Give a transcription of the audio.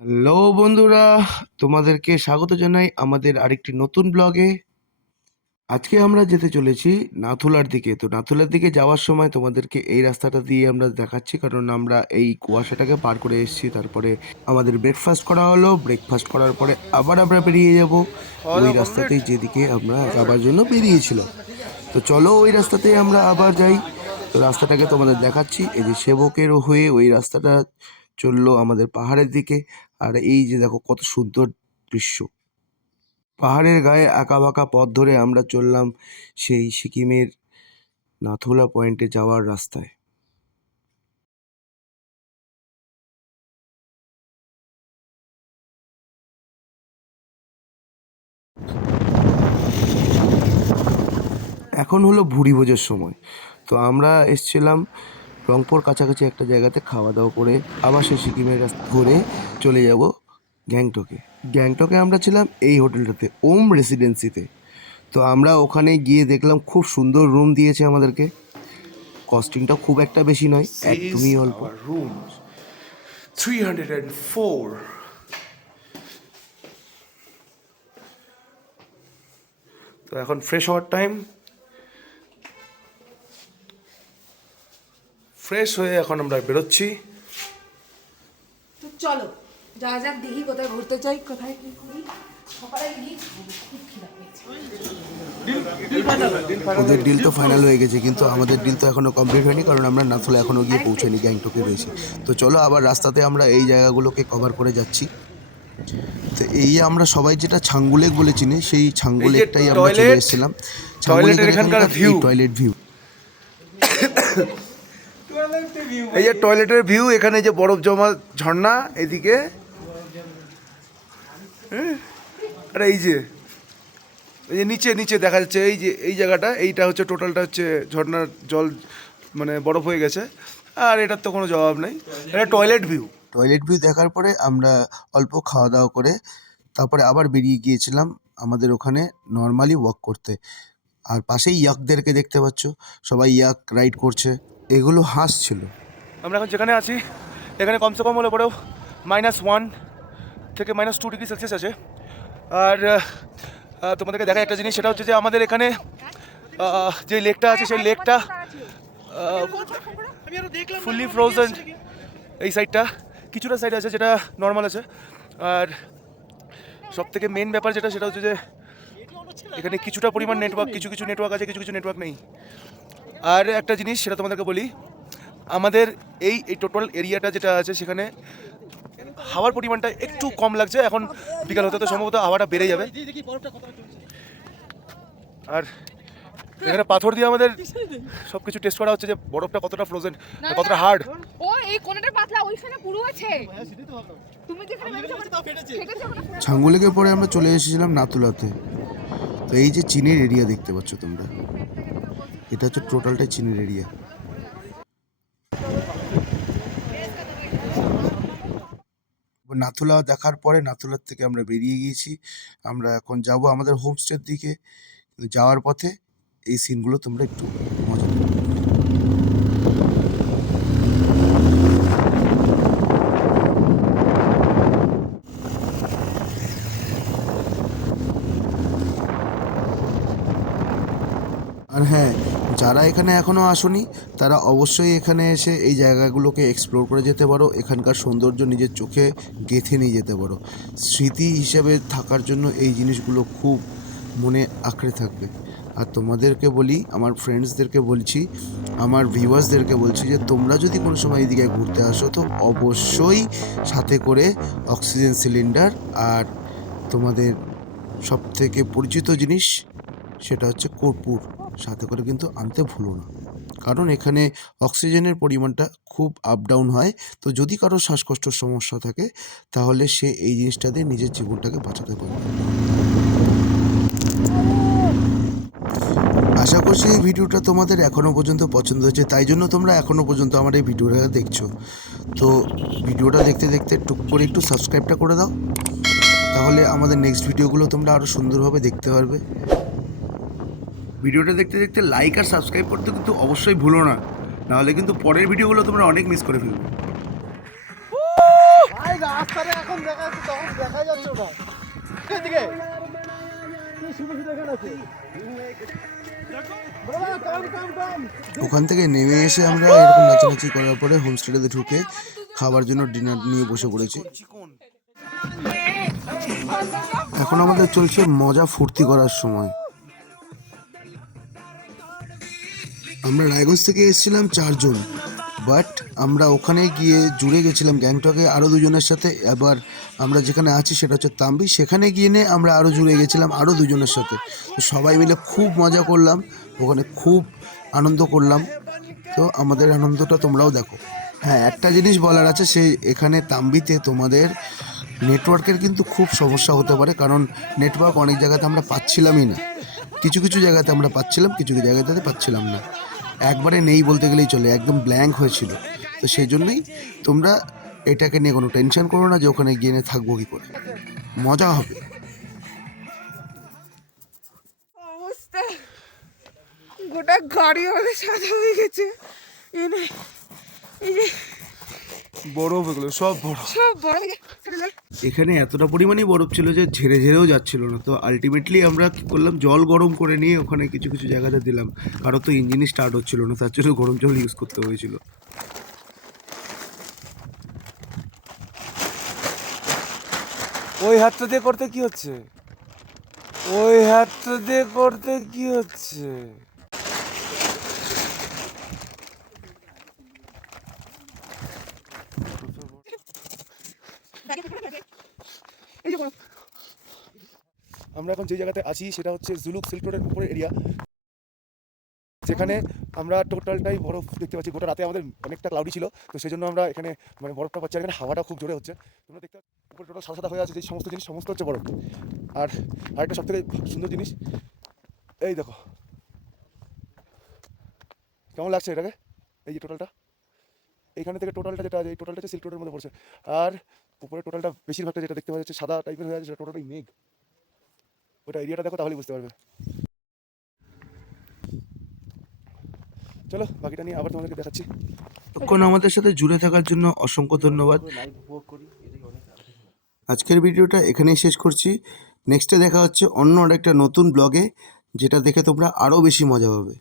Hello বন্ধুরা, তোমাদেরকে স্বাগত জানাই আমাদের আরেকটি নতুন ব্লগে। আজকে আমরা যেতে চলেছি নাথুলার দিকে। তো নাথুলার দিকে যাওয়ার সময় তোমাদেরকে এই রাস্তাটা দিয়ে আমরা দেখাচ্ছি, কারণ আমরা এই কুয়াশাটাকে পার করে এসেছি। তারপরে আমাদের ব্রেকফাস্ট করা হলো, ব্রেকফাস্ট করার পরে আবার আমরা বেরিয়ে যাব ওই রাস্তাতেই যেদিকে আমরা যাবার জন্য বেরিয়েছিলাম। তো চলো ওই রাস্তাতেই আমরা আবার যাই। তো রাস্তাটাকে তোমাদের দেখাচ্ছি। এই যে সেবকের হয়ে ওই রাস্তাটা চললো আমাদের পাহাড়ের দিকে। আর এই যে দেখো কত সুন্দর দৃশ্য। পাহাড়ের গায়ে আঁকাবাঁকা পথ ধরে আমরা চললাম সেই সিকিমের নাথুলা পয়েন্টে যাওয়ার রাস্তায়। এখন হলো ভুরি ভোজের সময়। তো আমরা এসছিলাম রংপুর কাছাকাছি একটা জায়গাতে খাওয়া দাওয়া করে আবার সেই সিকিমের রাস্তা ঘুরে চলে যাব গ্যাংটকে। গ্যাংটকে আমরা ছিলাম এই হোটেলটাতে, ওম রেসিডেন্সিতে। তো আমরা ওখানে গিয়ে দেখলাম খুব সুন্দর রুম দিয়েছে আমাদেরকে। কস্টিংটা খুব একটা বেশি নয়, একদমই অল্প। Our room 304. তো এখন ফ্রেশ হওয়ার টাইম। ফ্রেশ হয়ে এখন আমরা বেরোচ্ছি। তো চলো যা যাক দেখি কোথায় ঘুরতে চাই, কোথায় কি করি। সকালে গিয়ে খুব খিদা পেয়েছে। ওদের ডিল তো ফাইনাল হয়ে গেছে, কিন্তু আমাদের ডিল তো এখনো কমপ্লিট হয়নি, কারণ আমরা নাথুলা এখনো গিয়ে পৌঁছাইনি, গ্যাংটকে রয়েছি। তো চলো আবার রাস্তাতে আমরা এই জায়গাগুলোকে কভার করে যাচ্ছি। তো এই আমরা সবাই যেটা ছাঙ্গুলেক বলে চিনি, সেই ছাঙ্গুলেকটাই আমরা চলে এসেছিলাম। টয়লেটের এখানকার ভিউ, টয়লেট ভিউ। এই যে টয়লেটের ভিউ, এখানে যে বরফ জমা ঝর্ণা এদিকে, আর এই যে নিচে নিচে দেখা যাচ্ছে এই যে এই জায়গাটা, এইটা হচ্ছে টোটালটা হচ্ছে ঝর্ণার জল, মানে বরফ হয়ে গেছে। আর এটার তো কোনো জবাব নেই, এটা টয়লেট ভিউ। টয়লেট ভিউ দেখার পরে আমরা অল্প খাওয়া দাওয়া করে তারপরে আবার বেরিয়ে গিয়েছিলাম আমাদের ওখানে নর্মালি ওয়াক করতে। আর পাশেই ইয়াকদেরকে দেখতে পাচ্ছ, সবাই ইয়াক রাইড করছে। এগুলো হাঁস ছিল। আমরা এখন যেখানে আছি এখানে কমসে কম হলে পরেও -1 থেকে -2 ডিগ্রি সেলসিয়াস আছে। আর তোমাদেরকে দেখা একটা জিনিস, সেটা হচ্ছে যে আমাদের এখানে যে লেকটা আছে সেই লেকটা ফুললি ফ্রোজেন। এই সাইডটা কিছুটা সাইড আছে যেটা নর্মাল আছে। আর সব থেকে মেন ব্যাপার যেটা, সেটা হচ্ছে যে এখানে কিছুটা পরিমাণ নেটওয়ার্ক, কিছু কিছু নেটওয়ার্ক আছে, কিছু কিছু নেটওয়ার্ক নেই। আর একটা জিনিস সেটা তোমাদেরকে বলি, আমাদের এই টোটাল এরিয়াটা যেটা আছে সেখানে হাওয়ার পরিমাণটা একটু কম লাগছে। এখন বিকাল হতে তো সম্ভবত হাওয়াটা বেড়ে যাবে। আর এখানে পাথর দিয়ে আমাদের সব কিছু টেস্ট করা হচ্ছে যে বরফটা কতটা ফ্রোজেন, কতটা হার্ড। ও এই কোণাটা পাতলা, ওইখানে পুরো আছে। তুমি যেখানে ফেটেছে ওখানে ছাঙ্গুলেকের পরে আমরা চলে এসেছিলাম নাতুলাতে। তো এই যে চীনের এরিয়া দেখতে পাচ্ছ তোমরা, এটা হচ্ছে টোটালটাই চীনের এরিয়া। নাথুলা দেখার পরে নাথুলার থেকে আমরা বেরিয়ে গিয়েছি। আমরা এখন যাব আমাদের হোমস্টের দিকে। যাওয়ার পথে এই সিনগুলো তোমরা একটু মজা করো। আর হ্যাঁ, যারা এখানে এখনও আসোনি তারা অবশ্যই এখানে এসে এই জায়গাগুলোকে এক্সপ্লোর করে যেতে পারো। এখানকার সৌন্দর্য নিজের চোখে গেঁথে নিয়ে যেতে পারো। স্মৃতি হিসেবে থাকার জন্য এই জিনিসগুলো খুব মনে আঁকড়ে থাকবে। আর তোমাদেরকে বলি, আমার ফ্রেন্ডসদেরকে বলছি, আমার ভিউয়ার্সদেরকে বলছি যে তোমরা যদি কোনো সময় এদিকে ঘুরতে আসো তো অবশ্যই সাথে করে অক্সিজেন সিলিন্ডার আর তোমাদের সবথেকে পরিচিত জিনিস সেটা হচ্ছে কর্পূর সাথে করে কিন্তু আনতে ভুলো না। কারণ এখানে অক্সিজেনের পরিমাণটা খুব আপ ডাউন হয়। তো যদি কারো শ্বাসকষ্টের সমস্যা থাকে তাহলে সে এই জিনিসটা দিয়ে নিজের জীবনটাকে বাঁচাতে পারবে। আশা করছি এই ভিডিওটা তোমাদের এখনও পর্যন্ত পছন্দ হয়েছে, তাই জন্য তোমরা এখনও পর্যন্ত আমার এই ভিডিওটা দেখছো। তো ভিডিওটা দেখতে দেখতে টুক করে একটু সাবস্ক্রাইবটা করে দাও, তাহলে আমাদের নেক্সট ভিডিওগুলো তোমরা আরও সুন্দরভাবে দেখতে পারবে। ভিডিওটা দেখতে দেখতে লাইক আর সাবস্ক্রাইব করতে কিন্তু অবশ্যই ভুলো না, নাহলে কিন্তু পরের ভিডিওগুলো তোমরা অনেক মিস করে ফেলবে। রাস্তাটা এখন দেখা যাচ্ছে, তখন দেখা যাচ্ছে ওটা এদিকে শুধু শুধু এখানে আছে। ওখান থেকে নেমে এসে আমরা এরকম নাচানাচি করার পরে হোমস্টেতে ঢুকে খাবার জন্য ডিনার নিয়ে বসে পড়েছি। এখন আমাদের চলছে মজা ফুর্তি করার সময়। আমরা রায়গঞ্জ থেকে এসেছিলাম 4 জন, বাট আমরা ওখানে গিয়ে জুড়ে গেছিলাম গ্যাংটকে আরও 2 জনের সাথে। এবার আমরা যেখানে আছি সেটা হচ্ছে তাম্বি, সেখানে গিয়ে নিয়ে আমরা আরও জুড়ে গেছিলাম আরও 2 জনের সাথে। তো সবাই মিলে খুব মজা করলাম, ওখানে খুব আনন্দ করলাম। তো আমাদের আনন্দটা তোমরাও দেখো। হ্যাঁ, একটা জিনিস বলার আছে, সেই এখানে তাম্বিতে তোমাদের নেটওয়ার্কের কিন্তু খুব সমস্যা হতে পারে, কারণ নেটওয়ার্ক অনেক জায়গাতে আমরা পাচ্ছিলামই না। কিছু কিছু জায়গাতে আমরা পাচ্ছিলাম, কিছু কিছু জায়গাতে পাচ্ছিলাম না, একবারে নেই বলতে গেলেই চলে, একদম ব্ল্যাঙ্ক হয়েছিল। তো সেই জন্যই তোমরা এটাকে নিয়ে কোনো টেনশন করো না যে ওখানে গিয়ে নিয়ে থাকবো কী করে, মজা হবে। অবস্থা গোটা গাড়ি আমাদের সাদা হয়ে গেছে। এনে এই যে বরফ এগুলো সব বরফ। সব বড় এখানে এতটা পরিমাণেই বরফ ছিল যে ঝেড়ে ঝেড়েও যাচ্ছিল না। তো আলটিমেটলি আমরা কী করলাম, জল গরম করে নিয়ে ওখানে কিছু কিছু জায়গাতে দিলাম, কারো তো ইঞ্জিনই স্টার্ট হচ্ছিল না, তার জন্য গরম জল ইউজ করতে হয়েছিল। ওই হাতটা দিয়ে করতে কি হচ্ছে? ওই হাতটা দিয়ে করতে কি হচ্ছে? আমরা এখন যে জায়গাতে আছি সেটা হচ্ছে জুলুক সিল্ক রোডের উপরে এরিয়া, যেখানে আমরা টোটালটাই বরফ দেখতে পাচ্ছি। গোটা রাতে আমাদের অনেকটা ক্লাউডি ছিল, তো সেই জন্য আমরা এখানে মানে বরফটা পাচ্ছি। আর এখানে হাওয়াটা খুব জোরে হচ্ছে, তোমরা দেখতে উপরে টোটাল সাদা সাদা হয়ে আছে যে সমস্ত জিনিস, সমস্ত হচ্ছে বরফ। আর আরেকটা সব থেকে সুন্দর জিনিস, এই দেখো কেমন লাগছে এটাকে, এই যে টোটালটা এইখানে থেকে টোটালটা যেটা আছে, এই টোটালটা হচ্ছে সিল্ক রোডের মধ্যে পড়ছে। আর উপরে টোটালটা বেশিরভাগটা যেটা দেখতে পাওয়া যাচ্ছে সাদা টাইপের হয়ে আছে, সেটা টোটালটাই মেঘ। ওটা এরিয়াটা দেখো তাহলেই বুঝতে পারবে। চলো বাকিটা নিয়ে আবার তোমাদেরকে দেখাচ্ছি। তখন আমাদের সাথে জুড়ে থাকার জন্য অসংখ্য ধন্যবাদ। আজকের ভিডিওটা এখানেই শেষ করছি। নেক্সটে দেখা হচ্ছে অন্য আরেকটা নতুন ব্লগে, যেটা দেখে তোমরা আরও বেশি মজা পাবে।